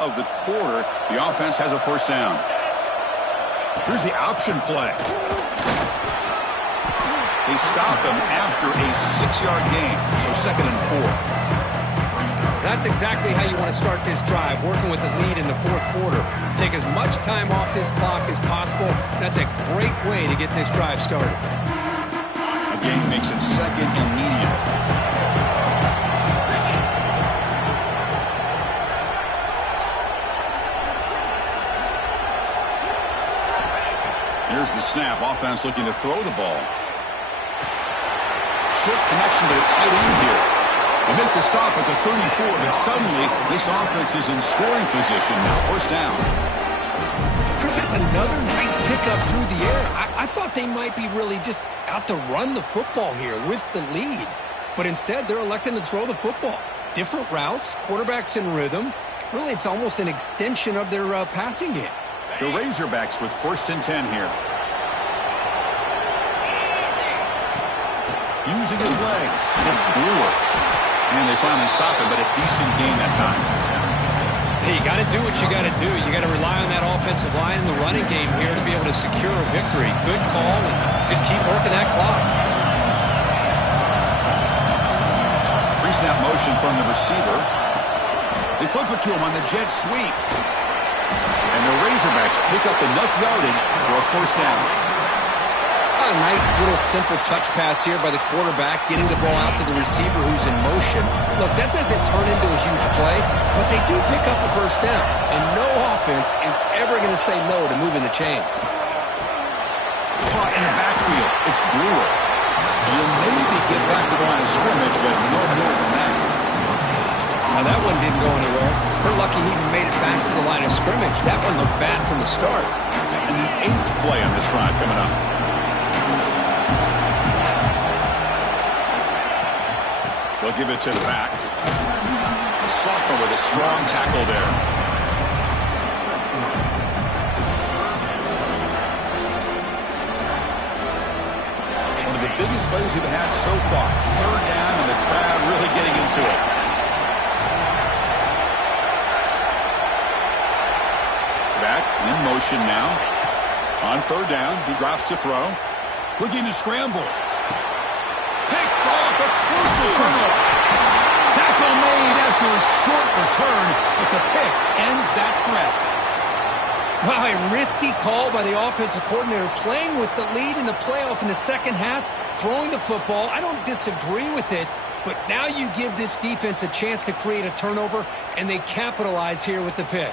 of the quarter. The offense has a first down. Here's the option play. They stop him after a 6-yard gain, so 2nd and 4. That's exactly how you want to start this drive, working with the lead in the 4th quarter. Take as much time off this clock as possible. That's a great way to get this drive started. The game makes it 2nd and medium. Here's the snap. Offense looking to throw the ball. Short connection to the tight end here. They make the stop at the 34, but suddenly this offense is in scoring position now. First down. Chris, that's another nice pickup through the air. I thought they might be really just out to run the football here with the lead. But instead, they're electing to throw the football. Different routes, quarterbacks in rhythm. Really, it's almost an extension of their passing game. The Razorbacks with 1st and 10 here. Using his legs. It's Brewer. And they finally stop him, but a decent gain that time. Hey, you got to do what you got to do. You got to rely on that offensive line in the running game here to be able to secure a victory. Good call, and just keep working that clock. Pre-snap motion from the receiver. They flip it to him on the jet sweep. And the Razorbacks pick up enough yardage for a first down. A nice little simple touch pass here by the quarterback, getting the ball out to the receiver who's in motion. Look, that doesn't turn into a huge play, but they do pick up a first down. And no offense is ever going to say no to moving the chains. Caught in the backfield, it's Brewer. You'll maybe get back to the line of scrimmage, but no more than that. Now that one didn't go anywhere. We're lucky he even made it back to the line of scrimmage. That one looked bad from the start. And the 8th play on this drive coming up. They'll give it to the back. A sophomore with a strong tackle there. One of the biggest plays we've had so far. 3rd down and the crowd really getting into it. Back in motion now. On 3rd down, he drops to throw. Looking to scramble. Picked off, a crucial turnover. Tackle made after a short return, but the pick ends that threat. Wow, a risky call by the offensive coordinator, playing with the lead in the playoff in the 2nd half, throwing the football. I don't disagree with it, but now you give this defense a chance to create a turnover, and they capitalize here with the pick.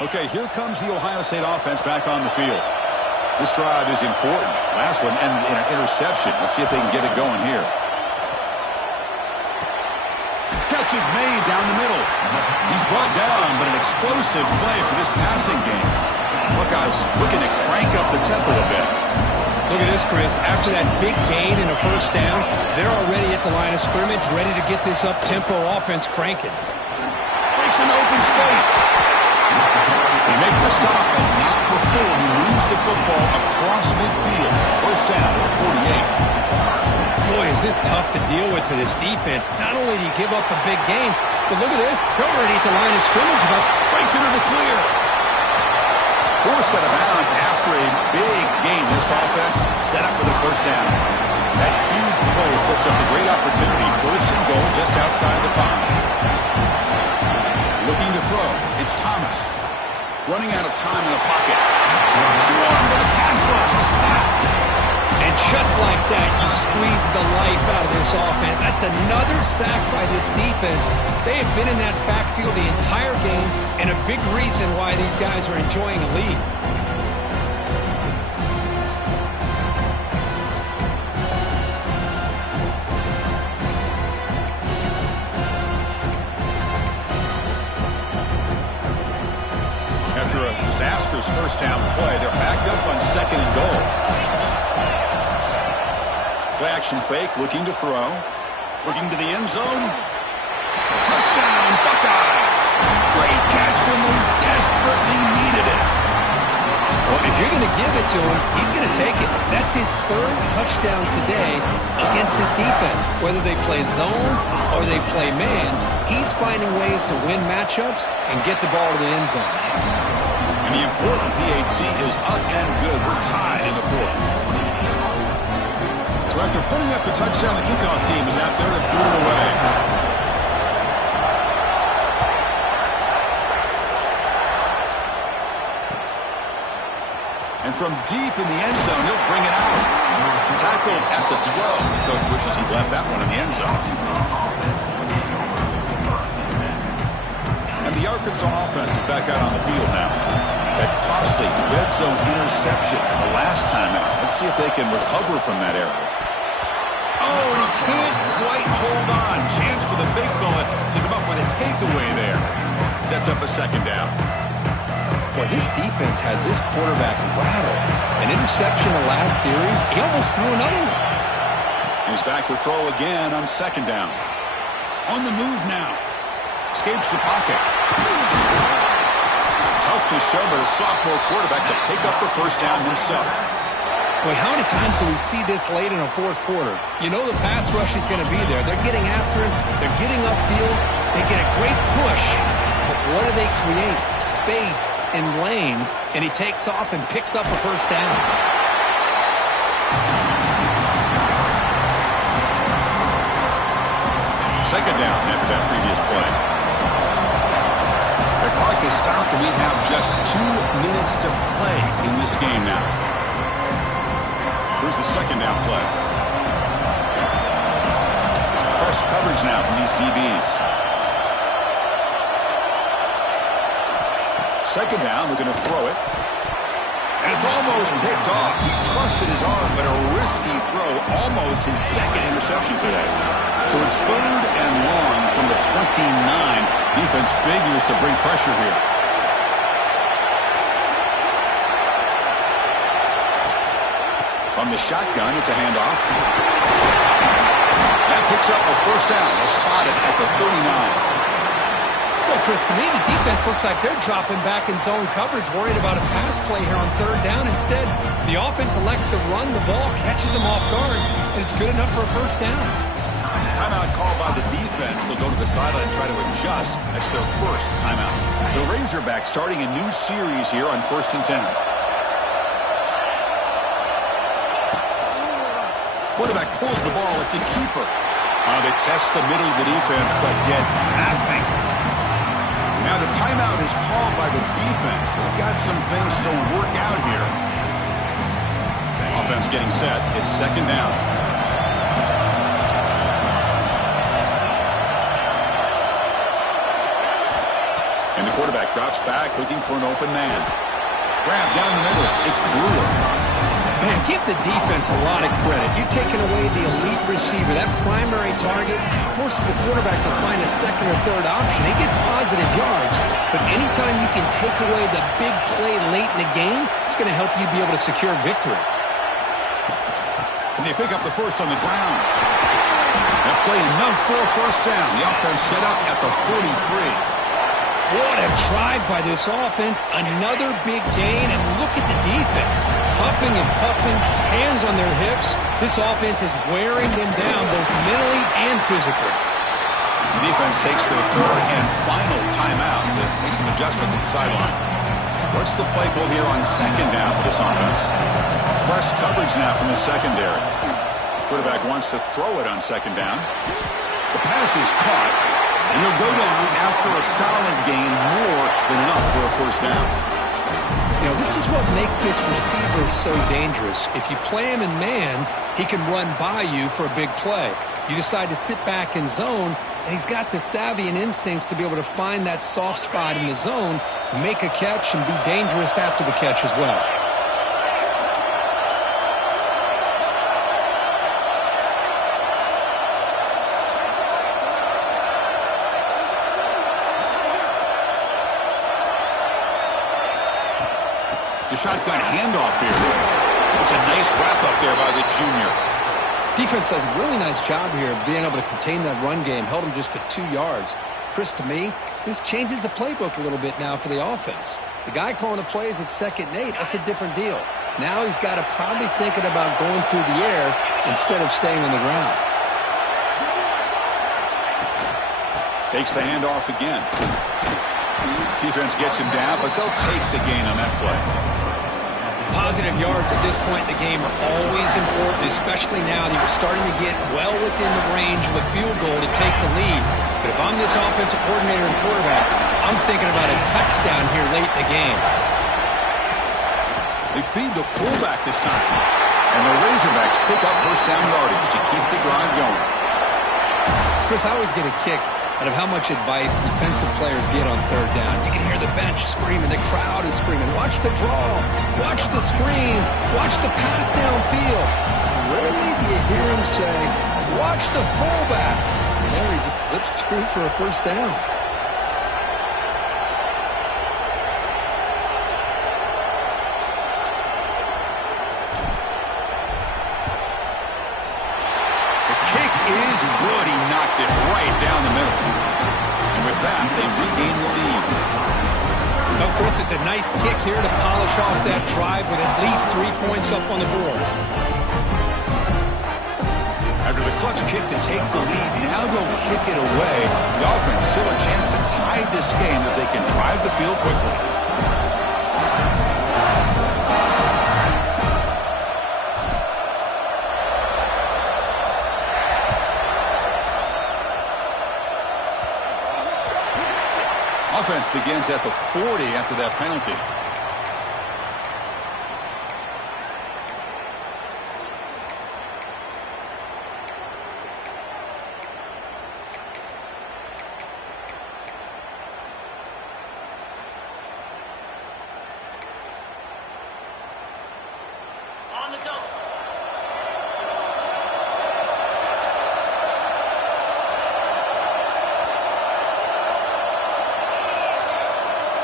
Okay, here comes the Ohio State offense back on the field. This drive is important. Last one ended in an interception. Let's see if they can get it going here. Catch is made down the middle. He's brought down, but an explosive play for this passing game. Buckeyes looking to crank up the tempo a bit. Look at this, Chris. After that big gain and a first down, they're already at the line of scrimmage, ready to get this up-tempo offense cranking. Breaks an open space. They make the stop, and not before he moves the football across midfield. First down at the 48. Boy, is this tough to deal with for this defense. Not only do you give up a big gain, but look at this. They're already at the line of scrimmage. Breaks into the clear. Forced out of bounds after a big gain. This offense set up for the first down. That huge play sets up a great opportunity. First and goal just outside the 5. Looking to throw. It's Thomas. Running out of time in the pocket. Swarmed by the pass rush. A sack. And just like that, you squeeze the life out of this offense. That's another sack by this defense. They have been in that backfield the entire game, and a big reason why these guys are enjoying a lead. After a disastrous first down play, they're backed up on 2nd and goal. Play action fake, looking to throw. Looking to the end zone. Touchdown, Buckeyes! Great catch when they desperately needed it. Boy, If you're going to give it to him, he's going to take it. That's his third touchdown today against this defense. Whether they play zone or they play man, he's finding ways to win matchups and get the ball to the end zone. And the important PAT is up and good. We're tied in the fourth. So after putting up the touchdown, the kickoff team is out there to blew it away. And from deep in the end zone, he'll bring it out. Tackled at the 12. The coach wishes he'd left that one in the end zone. And the Arkansas offense is back out on the field now. That costly red zone interception the last time out. Let's see if they can recover from that error. Oh, and he can't quite hold on. Chance for the big fella to come up with a takeaway there. Sets up a second down. Boy, this defense has this quarterback rattled. An interception the last series, he almost threw another one. He's back to throw again on second down. On the move now. Escapes the pocket. Tough to show by the sophomore quarterback to pick up the first down himself. Boy, how many times do we see this late in a fourth quarter? You know the pass rush is going to be there. They're getting after him. They're getting upfield. They get a great push. But what do they create? Space and lanes. And he takes off and picks up a first down. Second down after that previous play. The clock is stopped and we have just 2 minutes to play in this game now. Here's the second down play. Press coverage now from these DBs. Second down, we're going to throw it. And it's almost picked off. He trusted his arm, but a risky throw. Almost his second interception today. So it's third and long from the 29. Defense figures to bring pressure here. From the shotgun, it's a handoff. That picks up a first down. They'll spot it at the 39. Well, Chris, to me, the defense looks like they're dropping back in zone coverage, worried about a pass play here on third down. Instead, the offense elects to run the ball, catches them off guard, and it's good enough for a first down. Timeout called by the defense. They'll go to the sideline and try to adjust. That's their first timeout. The Razorbacks starting a new series here on 1st and 10. Quarterback pulls the ball. It's a keeper. They test the middle of the defense, but get nothing. Now the timeout is called by the defense. They've got some things to work out here. Offense getting set. It's second down. And the quarterback drops back looking for an open man. Grab down the middle. It's Brewer. Man, give the defense a lot of credit. You're taking away the elite receiver. That primary target forces the quarterback to find a second or third option. They get positive yards, but anytime you can take away the big play late in the game, it's going to help you be able to secure victory. And they pick up the first on the ground. That play enough for a first down. The offense set up at the 43. What a drive by this offense. Another big gain, and look at the defense. Huffing and puffing, hands on their hips. This offense is wearing them down both mentally and physically. The defense takes their third and final timeout to make some adjustments at the sideline. What's the play call here on second down for this offense? Press coverage now from the secondary. Quarterback wants to throw it on second down. The pass is caught. And he'll go down after a solid gain, more than enough for a first down. You know, this is what makes this receiver so dangerous. If you play him in man, he can run by you for a big play. You decide to sit back in zone, and he's got the savvy and instincts to be able to find that soft spot in the zone, make a catch, and be dangerous after the catch as well. The shotgun handoff here. It's a nice wrap-up there by the junior. Defense does a really nice job here of being able to contain that run game. Held him just to 2 yards. Chris, to me, This changes the playbook a little bit now for the offense. The guy calling the plays at 2nd and 8, that's a different deal. Now he's got to probably thinking about going through the air instead of staying on the ground. Takes the handoff again. Defense gets him down, but they'll take the gain on that play. Positive yards at this point in the game are always important, especially now that you're starting to get well within the range of a field goal to take the lead. But if I'm this offensive coordinator and quarterback, I'm thinking about a touchdown here late in the game. They feed the fullback this time. And the Razorbacks pick up first down yardage to keep the drive going. Chris, I always get a kick out of how much advice defensive players get on 3rd down. You can hear the bench screaming, the crowd is screaming, watch the draw, watch the screen, watch the pass downfield. Rarely do you hear him say, watch the fullback. There he just slips through for a first down. The kick is good. He knocked it right down the middle. And with that, they regain the lead. Well, Chris, it's a nice kick here to polish off that drive with at least 3 points up on the board. After the clutch kick to take the lead, now they'll kick it away. The offense still a chance to tie this game if they can drive the field quickly. Offense begins at the 40 after that penalty.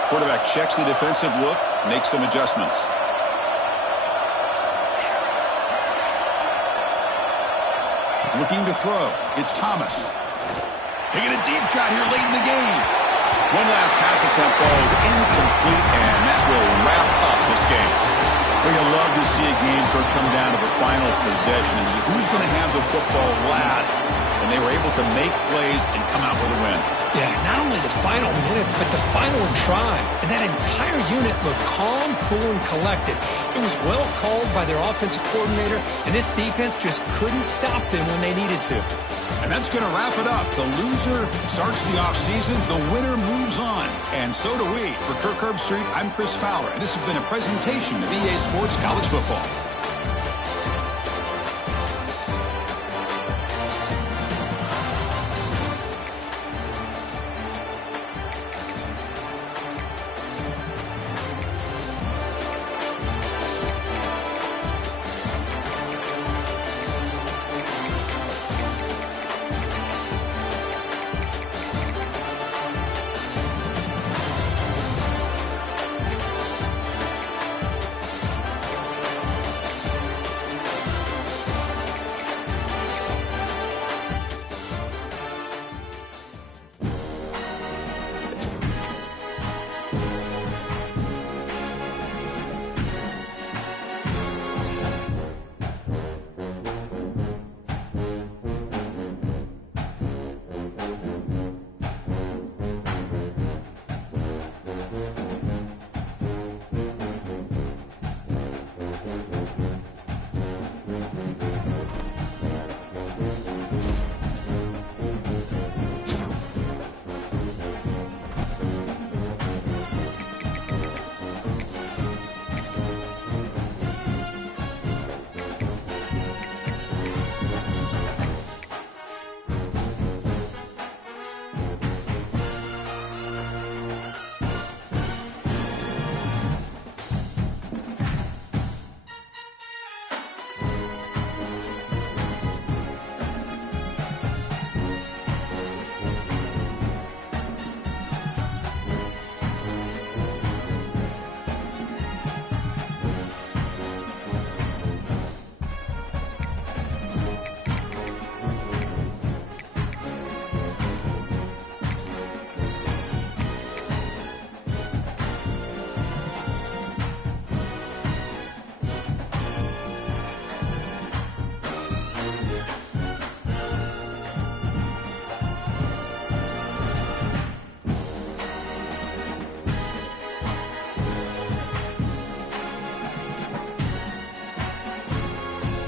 Quarterback checks the defensive look, makes some adjustments. Looking to throw. It's Thomas. Taking a deep shot here late in the game. One last pass attempt ball is incomplete, and that will wrap up this game. We would love to see a game come down to the final possession. Who's going to have the football last? And they were able to make plays and come out with a win. Yeah, not only the final minutes, but the final drive. And that entire unit looked calm, cool, and collected. It was well called by their offensive coordinator, and this defense just couldn't stop them when they needed to. And that's going to wrap it up. The loser starts the offseason. The winner moves on. And so do we. For Kirk Herbstreit, I'm Chris Fowler, and this has been a presentation of EA Sports College Football.